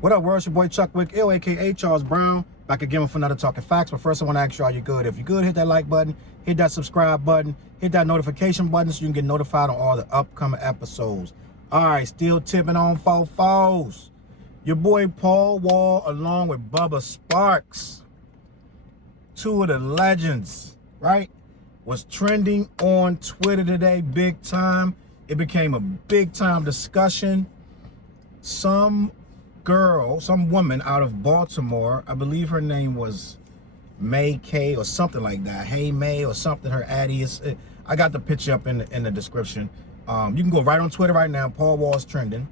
What up, world? It's your boy Chuck Wick, ill, aka Challz Brown, back again with another Talking Facts. But first, I want to ask you, are you good? If you're good, hit that like button, hit that subscribe button, hit that notification button so you can get notified on all the upcoming episodes. All right, still tipping on foes. Your boy Paul Wall, along with Bubba Sparks, two of the legends, right, was trending on Twitter today, big time. It became a big time discussion. Some woman out of Baltimore, I believe her name was May or something like that. Hey May or something, her addy is. I got the picture up in the description. You can go right on Twitter right now. Paul Wall's trending.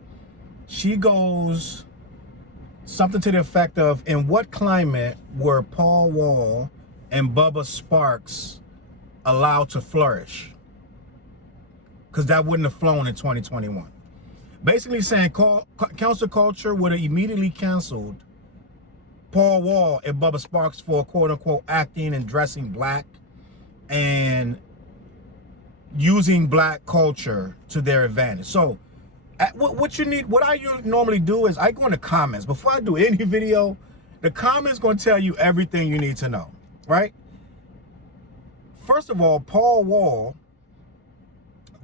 She goes something to the effect of, in what climate were Paul Wall and Bubba Sparks allowed to flourish? Because that wouldn't have flown in 2021. Basically saying cancel culture would have immediately canceled Paul Wall and Bubba Sparks for quote unquote acting and dressing black and using black culture to their advantage. So what I normally do is I go in the comments. Before I do any video, the comments going to tell you everything you need to know, right? First of all, Paul Wall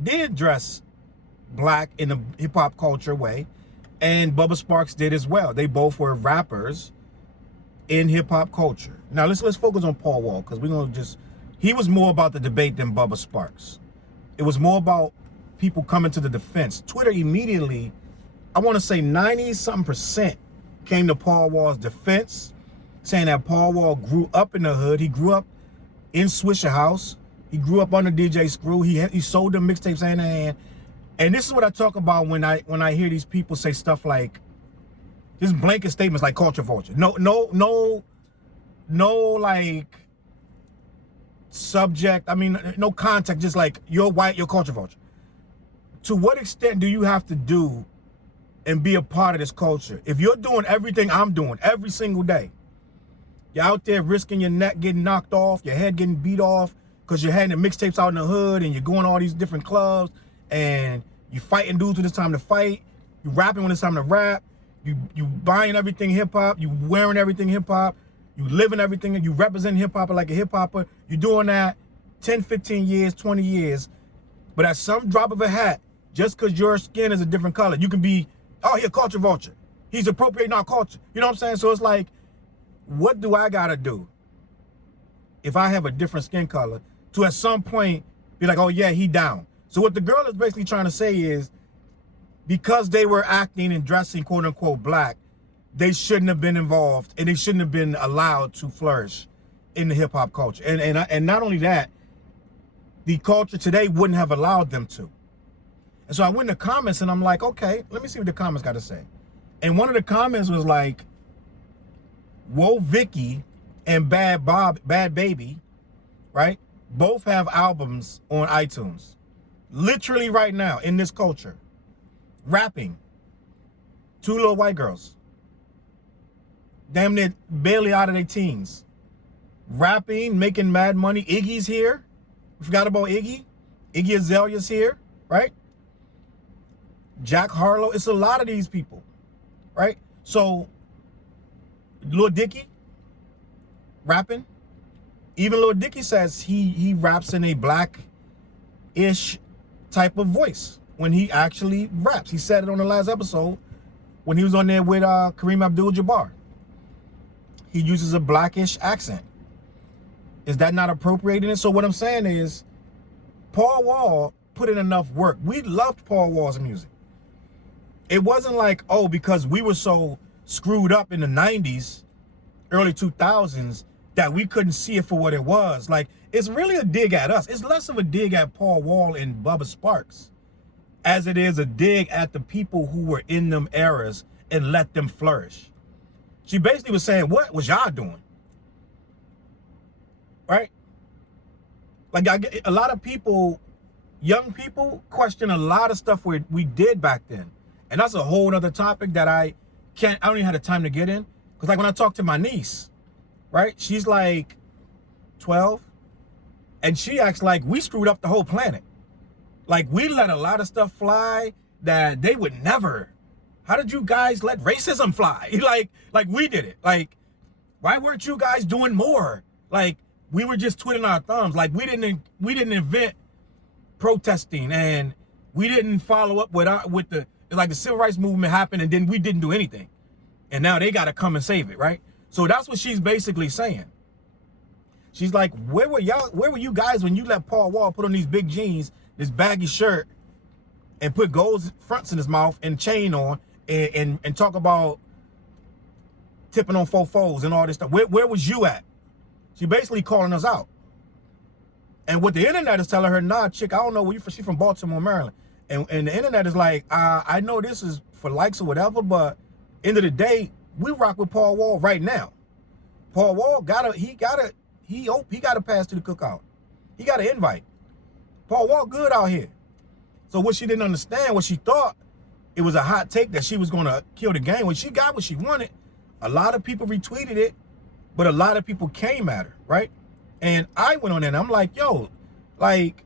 did dress black in the hip-hop culture way, and Bubba Sparks did as well. They both were rappers in hip-hop culture. Now let's focus on Paul Wall, because we're gonna he was more about the debate than Bubba Sparks. It was more about people coming to the defense. Twitter immediately, I want to say 90-something% came to Paul Wall's defense, saying that Paul Wall grew up in the hood. He grew up in Swisher House. He grew up under DJ Screw. He sold them mixtapes hand in hand. And this is what I talk about when I hear these people say stuff like, just blanket statements like culture vulture. No like subject. I mean, no context. Just like, you're white, you're culture vulture. To what extent do you have to do and be a part of this culture? If you're doing everything I'm doing every single day, you're out there risking your neck getting knocked off, your head getting beat off because you're handing mixtapes out in the hood, and you're going to all these different clubs, and you fighting dudes when it's time to fight, you rapping when it's time to rap, you buying everything hip-hop, you wearing everything hip-hop, you living everything, and you represent hip-hop like a hip-hopper. You're doing that 10, 15 years, 20 years, but at some drop of a hat, just because your skin is a different color, you can be, oh, he a culture vulture. He's appropriating our culture. You know what I'm saying? So it's like, what do I gotta do if I have a different skin color to at some point be like, oh yeah, he down? So what the girl is basically trying to say is, because they were acting and dressing quote unquote black, they shouldn't have been involved, and they shouldn't have been allowed to flourish in the hip hop culture. And not only that, the culture today wouldn't have allowed them to. And so I went in the comments and I'm like, okay, let me see what the comments got to say. And one of the comments was like, whoa, Vicky and Bad Baby, right? Both have albums on iTunes. Literally right now in this culture. Rapping. Two little white girls. Damn near barely out of their teens. Rapping, making mad money. Iggy's here. We forgot about Iggy. Iggy Azalea's here, right? Jack Harlow. It's a lot of these people, right? So, Lil Dicky, rapping. Even Lil Dicky says he raps in a black-ish type of voice when he actually raps. He said it on the last episode when he was on there with Kareem Abdul-Jabbar. He uses a blackish accent. Is that not appropriating it? So what I'm saying is, Paul Wall put in enough work. We loved Paul Wall's music. It wasn't like, oh, because we were so screwed up in the 90s, early 2000s, that we couldn't see it for what it was. Like, it's really a dig at us. It's less of a dig at Paul Wall and Bubba Sparks as it is a dig at the people who were in them eras and let them flourish. She basically was saying, what was y'all doing? Right? Like, I get a lot of people, young people, question a lot of stuff we did back then. And that's a whole other topic that I don't even have the time to get in. Because like when I talk to my niece, right? She's like 12. And she acts like we screwed up the whole planet. Like we let a lot of stuff fly that they would never How did you guys let racism fly? Like we did it. Like, why weren't you guys doing more? Like, we were just twiddling our thumbs. Like, we didn't invent protesting, and we didn't follow up with the like the civil rights movement happened, and then we didn't do anything. And now they got to come and save it, right? So that's what she's basically saying. She's like, where were you guys when you let Paul Wall put on these big jeans, this baggy shirt, and put gold fronts in his mouth and chain on, and talk about tipping on fofos and all this stuff? Where was you at? She basically calling us out. And what the internet is telling her, nah, chick, I don't know where you from. She's from Baltimore, Maryland. And the internet is like, I know this is for likes or whatever, but end of the day, we rock with Paul Wall right now. Paul Wall got a pass to the cookout. He got an invite. Paul Wall good out here. So what she didn't understand, what she thought it was a hot take that she was gonna kill the game. When she got what she wanted, a lot of people retweeted it, but a lot of people came at her, right? And I went on there and I'm like, yo, like,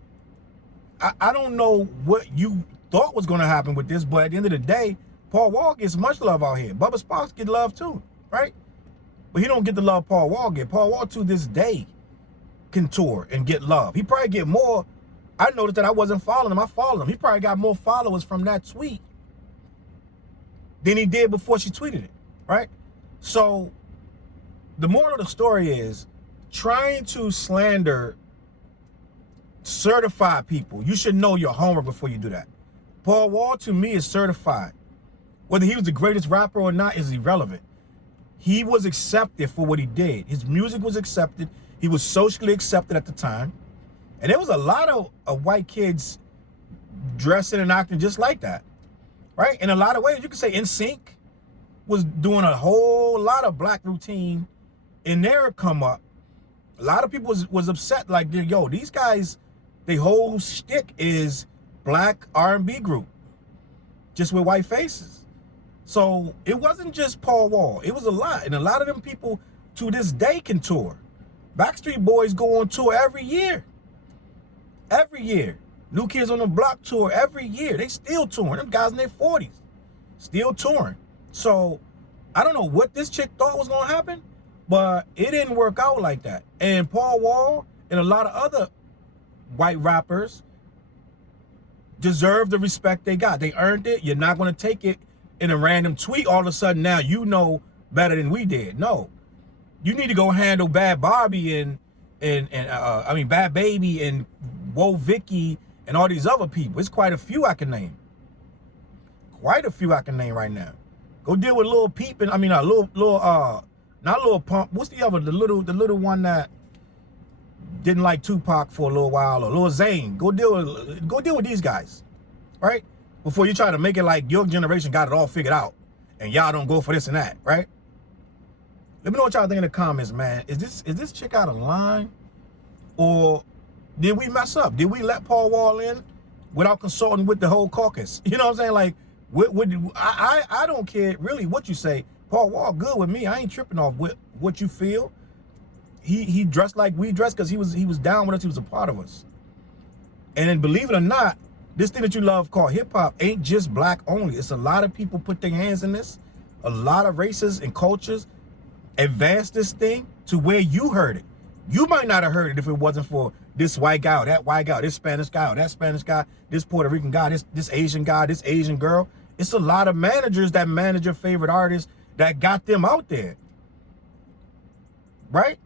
I don't know what you thought was gonna happen with this, but at the end of the day, Paul Wall gets much love out here. Bubba Sparks get love too, right? But he don't get the love Paul Wall get. Paul Wall to this day can tour and get love. He probably get more. I noticed that I wasn't following him. I followed him. He probably got more followers from that tweet than he did before she tweeted it, right? So the moral of the story is, trying to slander certified people, you should know your homework before you do that. Paul Wall, to me, is certified. Whether he was the greatest rapper or not is irrelevant. He was accepted for what he did. His music was accepted. He was socially accepted at the time. And there was a lot of white kids dressing and acting just like that, right? In a lot of ways, you could say NSYNC was doing a whole lot of black routine in their come up. A lot of people was upset, like, yo, these guys, their whole shtick is black R&B group, just with white faces. So it wasn't just Paul Wall. It was a lot. And a lot of them people to this day can tour. Backstreet Boys go on tour every year. Every year. New Kids on the Block tour every year. They still touring. Them guys in their 40s. Still touring. So I don't know what this chick thought was going to happen, but it didn't work out like that. And Paul Wall and a lot of other white rappers deserve the respect they got. They earned it. You're not going to take it in a random tweet. All of a sudden now you know better than we did. No. You need to go handle Bad Barbie and Bad Baby and Whoa Vicky and all these other people. It's quite a few I can name. Quite a few I can name right now. Go deal with Lil Peep and not Lil Pump. What's the other? The little one that didn't like Tupac for a little while, or Lil Zane. Go deal with these guys, right? Before you try to make it like your generation got it all figured out, and y'all don't go for this and that, right? Let me know what y'all think in the comments, man. Is this chick out of line, or did we mess up? Did we let Paul Wall in without consulting with the whole caucus? You know what I'm saying? Like, I don't care really what you say. Paul Wall good with me. I ain't tripping off what you feel. He dressed like we dressed because he was down with us. He was a part of us. And then, believe it or not, this thing that you love called hip hop ain't just black only. It's a lot of people put their hands in this. A lot of races and cultures advanced this thing to where you heard it. You might not have heard it if it wasn't for this white guy or that white guy, or this Spanish guy or that Spanish guy, this Puerto Rican guy, this Asian guy, this Asian girl. It's a lot of managers that manage your favorite artists that got them out there, right?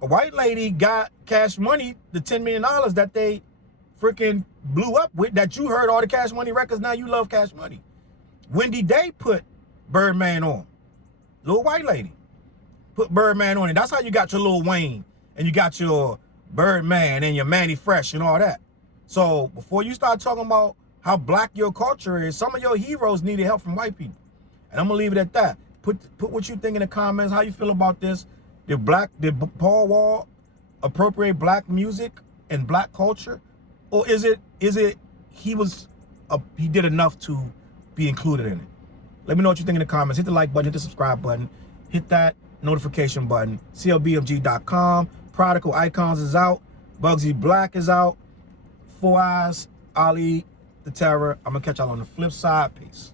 A white lady got Cash Money, the $10 million that they freaking blew up with, that you heard all the Cash Money records, now you love Cash Money. Wendy Day put Birdman on. Little white lady put Birdman on, and that's how you got your Lil Wayne, and you got your Birdman and your Manny Fresh and all that. So before you start talking about how black your culture is, some of your heroes needed help from white people. And I'm gonna leave it at that. Put what you think in the comments, how you feel about this. Did Paul Wall appropriate black music and black culture? Or is it he did enough to be included in it? Let me know what you think in the comments. Hit the like button, hit the subscribe button, hit that notification button. CLBMG.com. Prodigal Icons is out. BUGZY Black is out. 4 Eyes, Ali, the Terror. I'm gonna catch y'all on the flip side. Peace.